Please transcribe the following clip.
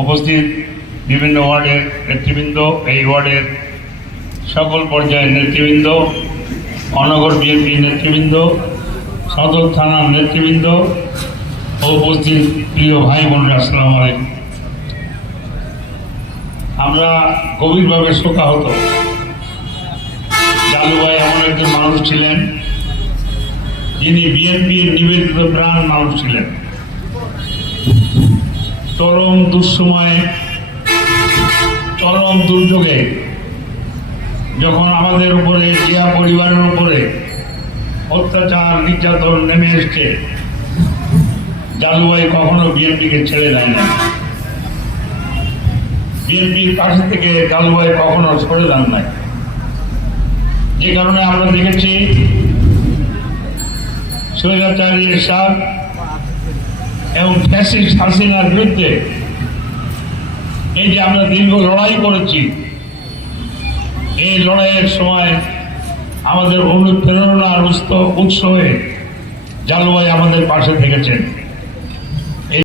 উপস্থিত বিভিন্ন ওয়ার্ডের নেতৃবৃন্দ, এই ওয়ার্ডের সকল পর্যায়ের নেতৃবৃন্দ, অনগর বিএনপির নেতৃবৃন্দ, সদর থানার নেতৃবৃন্দ ও উপস্থিত প্রিয় ভাই বোনেরা, আসসালামু আলাইকুম। আমরা গভীরভাবে শোকাহত। জালু ভাই এমন একজন মানুষ ছিলেন যিনি বিএনপির নিবেদিত প্রাণ মানুষ ছিলেন। চরম দুঃসময়ে, চরম দুর্যোগে যখন আমাদের উপরে, জিয়া পরিবারের উপরে অত্যাচার নির্যাতন নেমে এসছে, জালু ভাই কখনো বিএনপিকে ছেড়ে দেয় না। বিএনপির কাছে থেকে জালু ভাই কখনো সরে যান নাই। যে কারণে আমরা দেখেছি স্বৈরাচারী এরশাদ এবং ফ্যাসিস্ট হাসিনার বিরুদ্ধে এই যে আমরা দীর্ঘ লড়াই করেছি, এই লড়াইয়ের সময় আমাদের অনুপ্রেরণার উৎস হয়ে জালু ভাই আমাদের পাশে থেকেছেন।